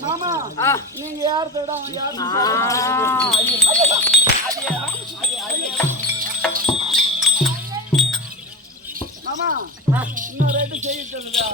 மாமா நீங்க யார் தேடம் யார் மாமா இன்னும் ரேட்டு செய்யுதா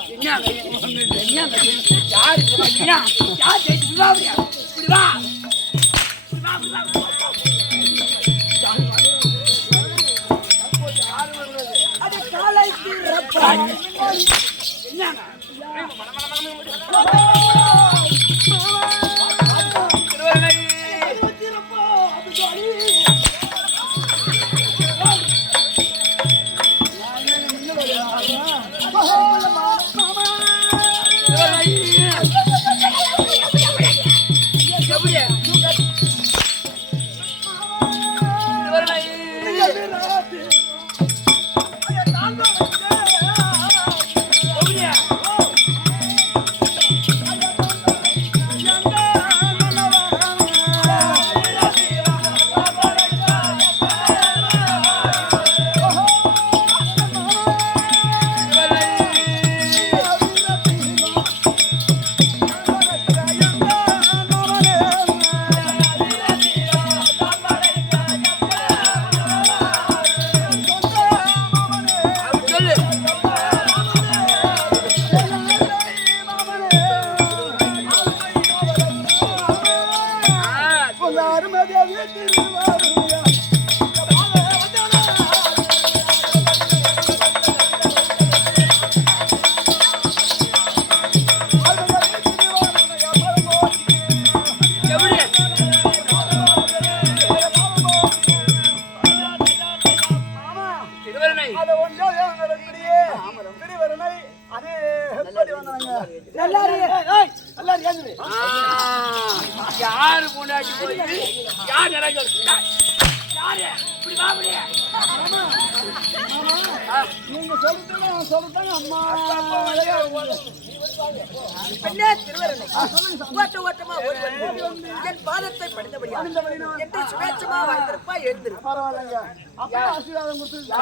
யாரு முன்னாடி போய் யார் நீங்க சொல்லுங்க அம்மா ஓட்டமா என் பாதத்தை படித்தபடியா என்று சுவேட்சமா வாழ்ந்திருப்பா எழுந்திரு பரவாயில்லைங்க அப்பா ஆசீர்வாதம் கொடுத்து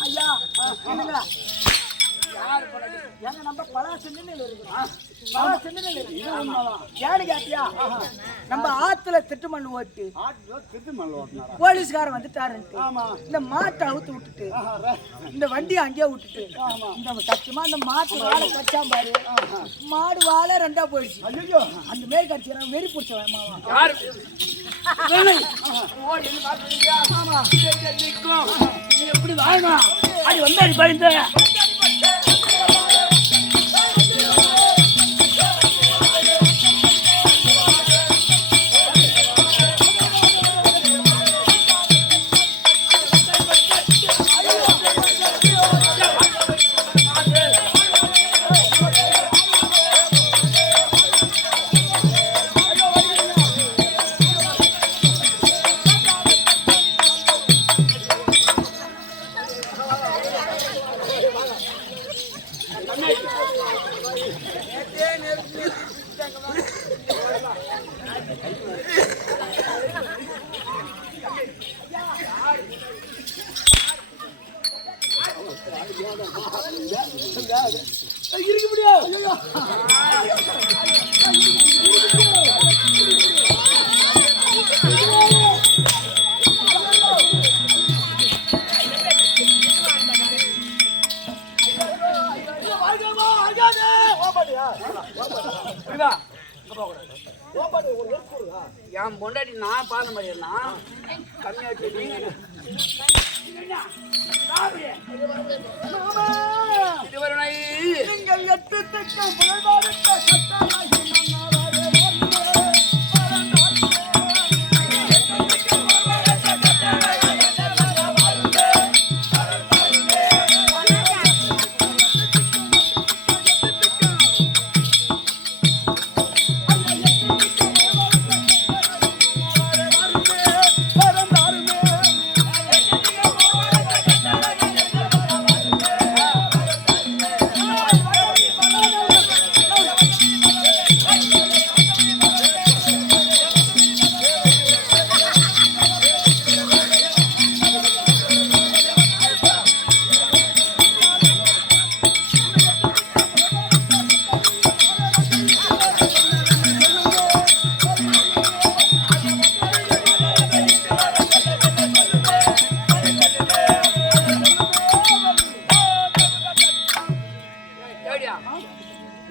ஐயா என்னங்களா யாரு எங்க நம்ம பல சிந்தனையில் இருக்கிறோம் ஏன்னு கேட்டியா நம்ம ஆத்துல திட்டுமண் ஓட்டு போலீஸ்காரன் வந்துட்டாருன்ட்டு இந்த மாட்டை அவுத்து விட்டுட்டு இந்த வண்டியை அங்கேயே விட்டுட்டு இந்த சச்சமா அந்த மாட்டு வாழை கச்சா பாரு மாடு வாழை ரெண்டா போயிடுச்சு அந்த மாரி கடிச்சு வெறி பிடிச்சவன் எப்படி வாழணும் அது வந்து அடி பயந்த இருக்க முடியாது என் பொண்டாட்டி நான் பாத மாதிரியா கம்மியா நீங்கள் எட்டு திட்டம்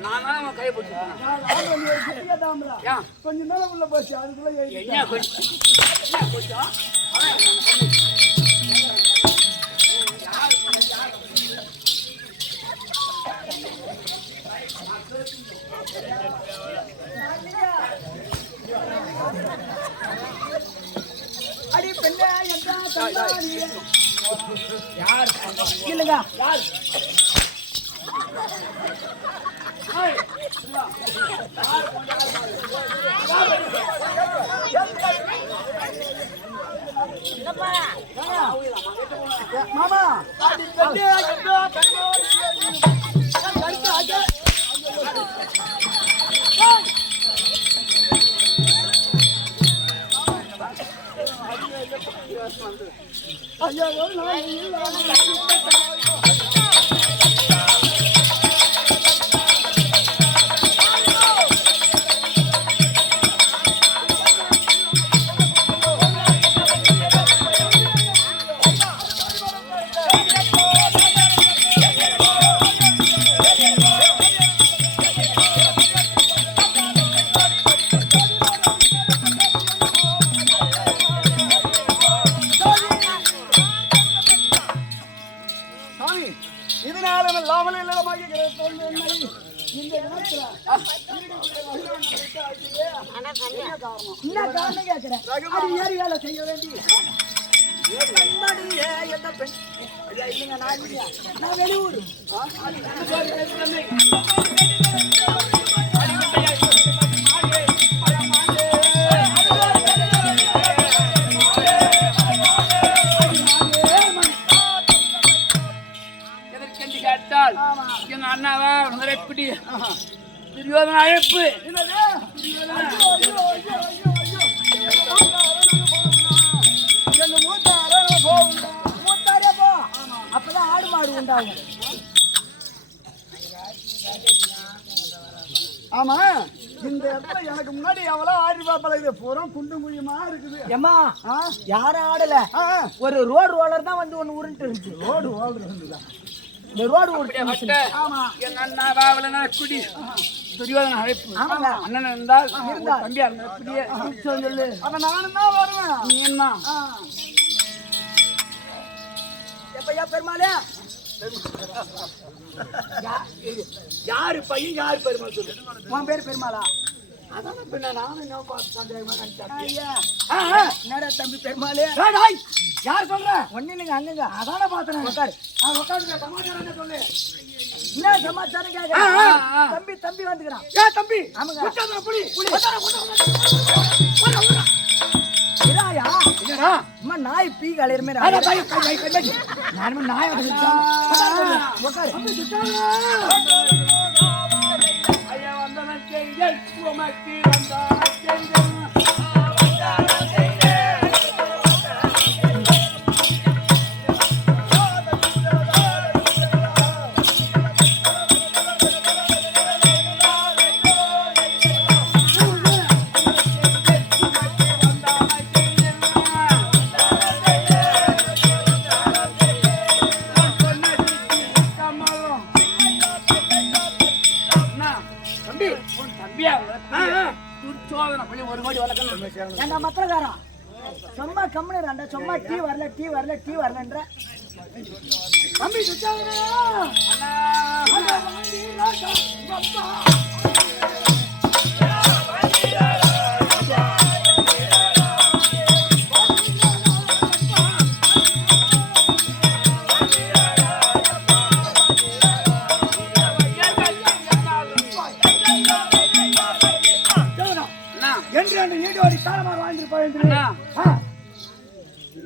நான் தான் அவன் கையை பிடிச்சிருக்கேன். கொஞ்சம் நேரம் உள்ள போச்சு அதுக்குள்ள என்ன கொஞ்சம் அடி பெண்ணே யார் இல்லைங்க யார் மாமா ஐயா செய்ய வேண்டி நான் வெளியூர் எதற்கென்று கேட்டால் எங்க அண்ணாதான் எப்படி துரியோதன அழைப்பு அப்பதான் ஆடு மாடு உண்டாகும். ஆமா இந்த இடத்துல எனக்கு முன்னாடி எவ்வளவு ஆடி பாப்பல பூரா குண்டு குழியுமா இருக்குது. ஏமா யாரும் ஆடல ஒரு ரோடு ரோலர் தான் வந்து ஒண்ணு உருண்டு இருந்துச்சு. ரோடு ஓடுறதுதான் இந்த ரோடு ஓடுச்சு. ஆமா எங்க அண்ணாவா குடி துரியோதன அழைப்பு அண்ணன் இருந்தால் தம்பியா இருந்தா எப்படியே சொல்லு. அப்ப நானும் தான் வருவேன். நீ என்ன எப்பயா பெருமாளே யாரு பையன் யாரு பெருமாள் சொல்லு. உன் பேர் பெருமாளா? அதான் பின்ன நானும் என்ன பார்த்து சந்தேகமா நினைச்சேன். என்னடா தம்பி பெருமாளே யார் சொல்ற ஒண்ணு இல்லைங்க அங்கங்க அதான பாத்துறேன். உட்காரு உட்காந்து சமாச்சாரம் என்ன சொல்லு. என்ன சமாச்சாரம் கேட்க தம்பி தம்பி வந்துக்கிறான். ஏன் தம்பி ஆமாங்க புலி இராயா என்னடா அம்மா நாய் பீ கலையறமே நானும் நாய் உட்காரு ஐயா வந்தவன் செய்தல் சுமத்தி வந்தான் சும்மா கம்முன்னு சும்மா டீ வரலன்ற தம்பி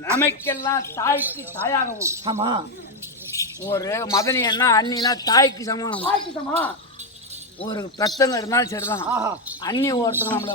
நமக்கெல்லாம் தாய்க்கு தாயாகவும் ஆமா ஒரு மதனி என்ன அண்ணினா தாய்க்கு சமம். ஒரு பிரத்தங்க இருந்தாலும் சரிதான். அண்ணி ஒருத்தங்க நம்மள